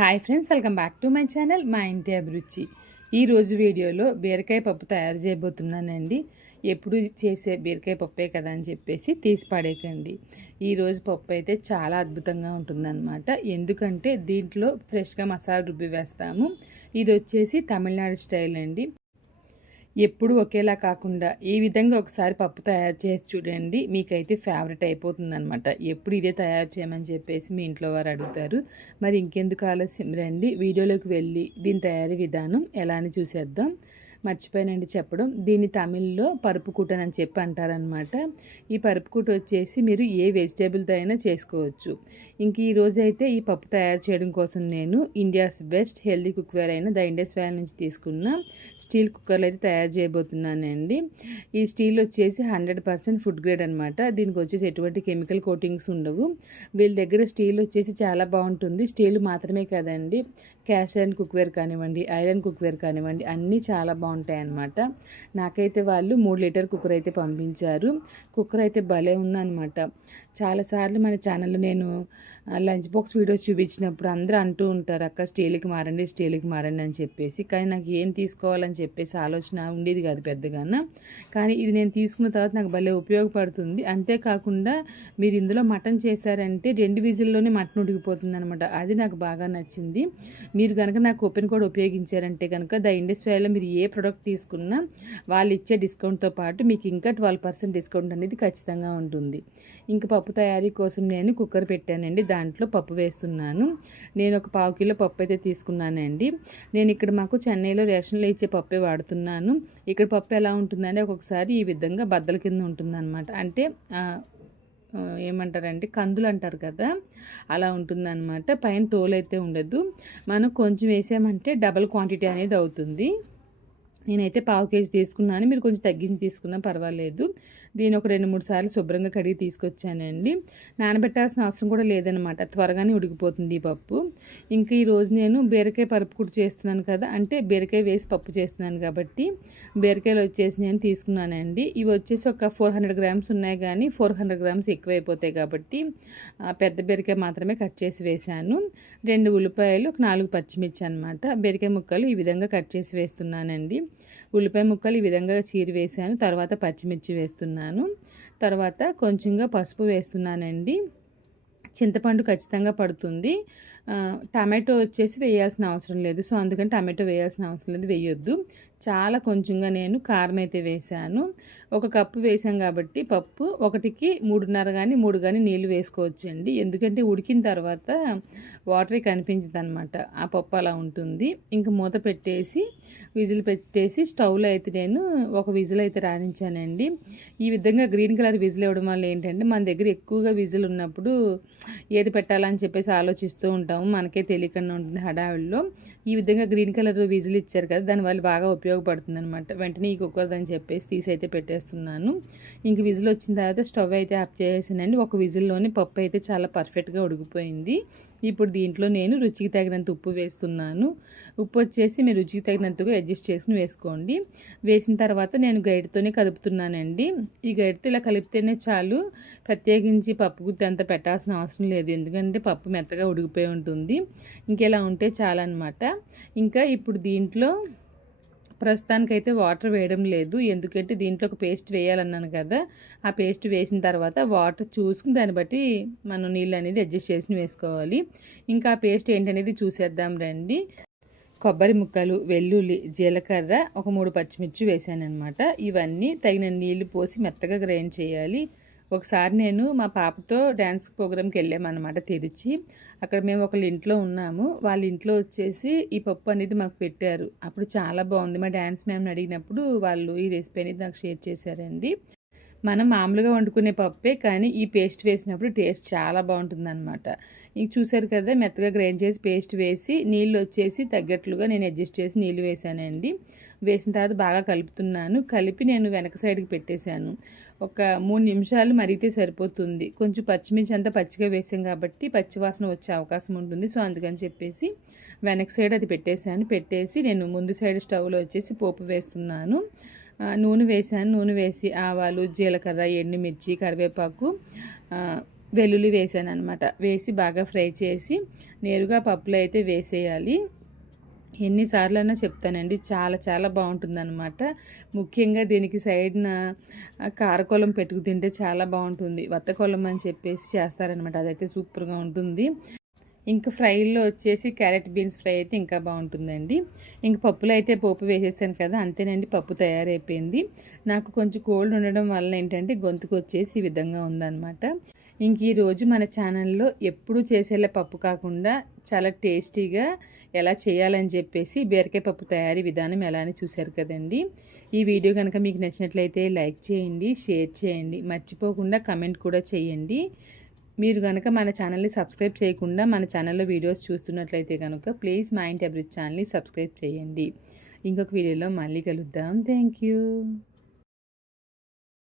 Hi friends welcome back to my channel మా ఇంటి అభిరుచి ఈరోజు వీడియోలో బీరకాయ పప్పు తయారు చేయబోతున్నానండి. ఎప్పుడు చేసే బీరకాయ పప్పే కదా అని చెప్పేసి తీసి పడేయకండి. ఈరోజు పప్పు అయితే చాలా అద్భుతంగా ఉంటుందన్నమాట. ఎందుకంటే దీంట్లో ఫ్రెష్గా మసాలా రుబ్బి వేస్తాము. ఇది వచ్చేసి తమిళనాడు స్టైల్ అండి. ఎప్పుడు ఒకేలా కాకుండా ఈ విధంగా ఒకసారి పప్పు తయారు చేసి చూడండి. మీకైతే ఫేవరెట్ అయిపోతుంది అనమాట ఎప్పుడు ఇదే తయారు చేయమని చెప్పేసి మీ ఇంట్లో వారు అడుగుతారు. మరి ఇంకెందుకు ఆలస్యం? రండి వీడియోలోకి వెళ్ళి దీని తయారీ విధానం ఎలా అని చూసేద్దాం. మర్చిపోయానండి చెప్పడం. దీన్ని తమిళ్ళో పరుపు కూటని అని చెప్పి అంటారనమాట ఈ పరుపు కూట వచ్చేసి మీరు ఏ వెజిటేబుల్తో అయినా చేసుకోవచ్చు. ఇంక ఈ రోజైతే ఈ పప్పు తయారు చేయడం కోసం నేను ఇండియాస్ బెస్ట్ హెల్దీ కుక్వేర్ అయిన ద ఇండస్ వేర్ నుంచి తీసుకున్న స్టీల్ కుక్కర్లు అయితే తయారు చేయబోతున్నానండి. ఈ స్టీల్ వచ్చేసి హండ్రెడ్ పర్సెంట్ ఫుడ్ గ్రేడ్ అనమాట దీనికి వచ్చేసి ఎటువంటి కెమికల్ కోటింగ్స్ ఉండవు. వీళ్ళ దగ్గర స్టీల్ వచ్చేసి చాలా బాగుంటుంది. స్టీల్ మాత్రమే కదండి క్యాష్ ఐరన్ కుక్వేర్ కానివ్వండి ఐరన్ కుక్వేర్ కానివ్వండి అన్నీ చాలా బాగుంటాయి అన్నమాట నాకైతే వాళ్ళు మూడు లీటర్ కుక్కర్ అయితే పంపించారు. కుక్కర్ అయితే భలే ఉందన్నమాట. చాలాసార్లు మన ఛానల్లో నేను లంచ్ బాక్స్ వీడియోస్ చూపించినప్పుడు అందరూ అంటూ ఉంటారు అక్క స్టీల్కి మారండి స్టీల్కి మారండి అని చెప్పేసి. కానీ నాకు ఏం తీసుకోవాలని చెప్పేసి ఆలోచన ఉండేది కాదు పెద్దగాన. కానీ ఇది నేను తీసుకున్న తర్వాత నాకు భలే ఉపయోగపడుతుంది. అంతేకాకుండా మీరు ఇందులో మటన్ చేశారంటే రెండు విజిల్లోనే మటన్ ఉడికిపోతుంది అనమాట అది నాకు బాగా నచ్చింది. మీరు కనుక నాకు కూపెన్ కోడ్ ఉపయోగించారంటే కనుక ద ఇండస్ వ్యాలీలో మీరు ఏ ప్రోడక్ట్ తీసుకున్నా వాళ్ళు ఇచ్చే డిస్కౌంట్తో పాటు మీకు ఇంకా ట్వెల్వ్ పర్సెంట్ డిస్కౌంట్ అనేది ఖచ్చితంగా ఉంటుంది. ఇంకా పప్పు తయారీ కోసం నేను కుక్కర్ పెట్టానండి. దాంట్లో పప్పు వేస్తున్నాను. నేను ఒక పావు కిలో పప్పు అయితే తీసుకున్నానండి. నేను ఇక్కడ మాకు చెన్నైలో రేషన్లో ఇచ్చే పప్పే వాడుతున్నాను. ఇక్కడ పప్పు ఎలా ఉంటుందంటే ఒక్కొక్కసారి ఈ విధంగా బద్దల కింద ఉంటుందన్నమాట. అంటే ఏమంటారంటే కందులు అంటారు కదా అలా ఉంటుందన్నమాట. పైన తోలు అయితే ఉండదు. మనం కొంచెం వేసామంటే డబల్ క్వాంటిటీ అనేది అవుతుంది. నేనైతే పావు కేజీ తీసుకున్నాను. మీరు కొంచెం తగ్గించి తీసుకున్నా పర్వాలేదు. దీని ఒక రెండు మూడు సార్లు శుభ్రంగా కడిగి తీసుకొచ్చానండి. నానబెట్టాల్సిన అవసరం కూడా లేదనమాట త్వరగానే ఉడికిపోతుంది ఈ పప్పు. ఇంకా ఈరోజు నేను బీరకాయ పరుపు కూడా చేస్తున్నాను కదా అంటే బీరకాయ వేసి పప్పు చేస్తున్నాను కాబట్టి బీరకాయలు వచ్చేసి నేను తీసుకున్నానండి. ఇవి వచ్చేసి ఒక ఫోర్ హండ్రెడ్ గ్రామ్స్ ఉన్నాయి కానీ ఫోర్ హండ్రెడ్ గ్రామ్స్ ఎక్కువైపోతాయి కాబట్టి పెద్ద బీరకాయ మాత్రమే కట్ చేసి వేశాను. రెండు ఉల్లిపాయలు ఒక నాలుగు పచ్చిమిర్చి అనమాట బీరకాయ ముక్కలు ఈ విధంగా కట్ చేసి వేస్తున్నానండి. ఉల్లిపాయ ముక్కలు ఈ విధంగా చీరి వేసాను తర్వాత పచ్చిమిర్చి వేస్తున్నాను. తర్వాత కొంచెంగా పసుపు వేస్తున్నానండి. చింతపండు ఖచ్చితంగా పడుతుంది. టమాటో వచ్చేసి వేయాల్సిన అవసరం లేదు. సో అందుకని టమాటో వేయాల్సిన అవసరం లేదు. వేయొద్దు. చాలా కొంచెంగా నేను కారం అయితే వేసాను. ఒక కప్పు వేసాం కాబట్టి పప్పు ఒకటికి మూడున్నర కానీ మూడు కానీ నీళ్ళు వేసుకోవచ్చండి. ఎందుకంటే ఉడికిన తర్వాత వాటర్ కనిపించదు అనమాట ఆ పప్పు అలా ఉంటుంది. ఇంకా మూత పెట్టేసి విజిల్ పెట్టేసి స్టవ్లో అయితే నేను ఒక విజిల్ అయితే రాణించానండి. ఈ విధంగా గ్రీన్ కలర్ విజిల్ ఇవ్వడం వల్ల ఏంటంటే మన దగ్గర ఎక్కువగా విజిల్ ఉన్నప్పుడు ఏది పెట్టాలని చెప్పేసి ఆలోచిస్తూ ఉంటాం. ఉంటాము మనకే తెలియకుండా ఉంటుంది హడావిడిలో. ఈ విధంగా గ్రీన్ కలర్ విజిల్ ఇచ్చారు కదా దానివల్ల బాగా ఉపయోగపడుతుంది అనమాట వెంటనే ఈ కుక్కర్ అని చెప్పేసి తీసి అయితే పెట్టేస్తున్నాను. ఇంక విజిల్ వచ్చిన తర్వాత స్టవ్ అయితే ఆఫ్ చేసేసానండి. ఒక విజిల్లోనే పప్పు అయితే చాలా పర్ఫెక్ట్గా ఉడికిపోయింది. ఇప్పుడు దీంట్లో నేను రుచికి తగినంత ఉప్పు వేస్తున్నాను. ఉప్పు వచ్చేసి మీరు రుచికి తగినంతగా అడ్జస్ట్ చేసుకుని వేసుకోండి. వేసిన తర్వాత నేను గైడ్తోనే కలుపుతున్నానండి. ఈ గైడ్తో ఇలా కలిపితేనే చాలు. ప్రత్యేకించి పప్పు గుత్తి అంత పెట్టాల్సిన అవసరం లేదు. ఎందుకంటే పప్పు మెత్తగా ఉడికిపోయి ఉంటుంది. ఇంకెలా ఉంటే చాలన్నమాట. ఇంకా ఇప్పుడు దీంట్లో ప్రస్తుతానికైతే వాటర్ వేయడం లేదు. ఎందుకంటే దీంట్లో ఒక పేస్ట్ వేయాలన్నాను కదా. ఆ పేస్ట్ వేసిన తర్వాత వాటర్ చూసుకుని దాన్ని బట్టి మనం నీళ్ళు అనేది అడ్జస్ట్ చేసి వేసుకోవాలి. ఇంకా ఆ పేస్ట్ ఏంటనేది చూసేద్దాం రండి. కొబ్బరి ముక్కలు వెల్లుల్లి జీలకర్ర ఒక మూడు పచ్చిమిర్చి వేసాను అనమాట ఇవన్నీ తగిన నీళ్ళు పోసి మెత్తగా గ్రైండ్ చేయాలి. ఒకసారి నేను మా పాపతో డ్యాన్స్ ప్రోగ్రామ్కి వెళ్ళామన్నమాట తెరిచి. అక్కడ మేము ఒకళ్ళ ఇంట్లో ఉన్నాము. వాళ్ళ ఇంట్లో వచ్చేసి ఈ పప్పు అనేది మాకు పెట్టారు. అప్పుడు చాలా బాగుంది. మా డ్యాన్స్ మ్యామ్ని అడిగినప్పుడు వాళ్ళు ఈ రెసిపీ అనేది నాకు షేర్ చేశారండి. మనం మామూలుగా వండుకునే పప్పే కానీ ఈ పేస్ట్ వేసినప్పుడు టేస్ట్ చాలా బాగుంటుందన్నమాట. ఇంక చూసారు కదా మెత్తగా గ్రైండ్ చేసి పేస్ట్ వేసి నీళ్ళు వచ్చేసి తగ్గట్లుగా నేను అడ్జస్ట్ చేసి నీళ్ళు వేసానండి. వేసిన తర్వాత బాగా కలుపుతున్నాను. కలిపి నేను వెనక సైడ్కి పెట్టేశాను. ఒక మూడు నిమిషాలు మరిగితే సరిపోతుంది. కొంచెం పచ్చిమిర్చి అంతా పచ్చిగా వేసాం కాబట్టి పచ్చివాసన వచ్చే అవకాశం ఉంటుంది. సో అందుకని చెప్పేసి వెనక సైడ్ అది పెట్టేశాను. పెట్టేసి నేను ముందు సైడ్ స్టవ్లో వచ్చేసి పోపు వేస్తున్నాను. నూనె వేసాను నూనె వేసి ఆవాలు జీలకర్ర ఎండుమిర్చి కరివేపాకు వెల్లుల్లి వేసాను అనమాట వేసి బాగా ఫ్రై చేసి నేరుగా పప్పులో అయితే వేసేయాలి. ఎన్నిసార్లైనా చెప్తానండి చాలా చాలా బాగుంటుందన్నమాట. ముఖ్యంగా దీనికి సైడ్న కారకొలం పెట్టుకు తింటే చాలా బాగుంటుంది. వత్తకొలం అని చెప్పేసి చేస్తారనమాట అదైతే సూపర్గా ఉంటుంది. ఇంకా ఫ్రైలో వచ్చేసి క్యారెట్ బీన్స్ ఫ్రై అయితే ఇంకా బాగుంటుందండి. ఇంక పప్పులో అయితే పోపు వేసేసాను కదా అంతేనండి పప్పు తయారైపోయింది. నాకు కొంచెం కోల్డ్ ఉండడం వల్ల ఏంటంటే గొంతుకు వచ్చేసి ఈ విధంగా ఉందన్నమాట. ఇంక ఈరోజు మన ఛానల్లో ఎప్పుడు చేసేలా పప్పు కాకుండా చాలా టేస్టీగా ఎలా చేయాలని చెప్పేసి బీరకాయ పప్పు తయారీ విధానం ఎలా అని చూశారు కదండి. ఈ వీడియో కనుక మీకు నచ్చినట్లయితే లైక్ చేయండి షేర్ చేయండి. మర్చిపోకుండా కమెంట్ కూడా చేయండి. మీరు కనుక మన ఛానల్ని సబ్స్క్రైబ్ చేయకుండా మన ఛానల్లో వీడియోస్ చూస్తున్నట్లయితే కనుక ప్లీజ్ మా ఇంటి అభివృద్ధి ఛానల్ని సబ్స్క్రైబ్ చేయండి. ఇంకొక వీడియోలో మళ్ళీ కలుద్దాం. Thank you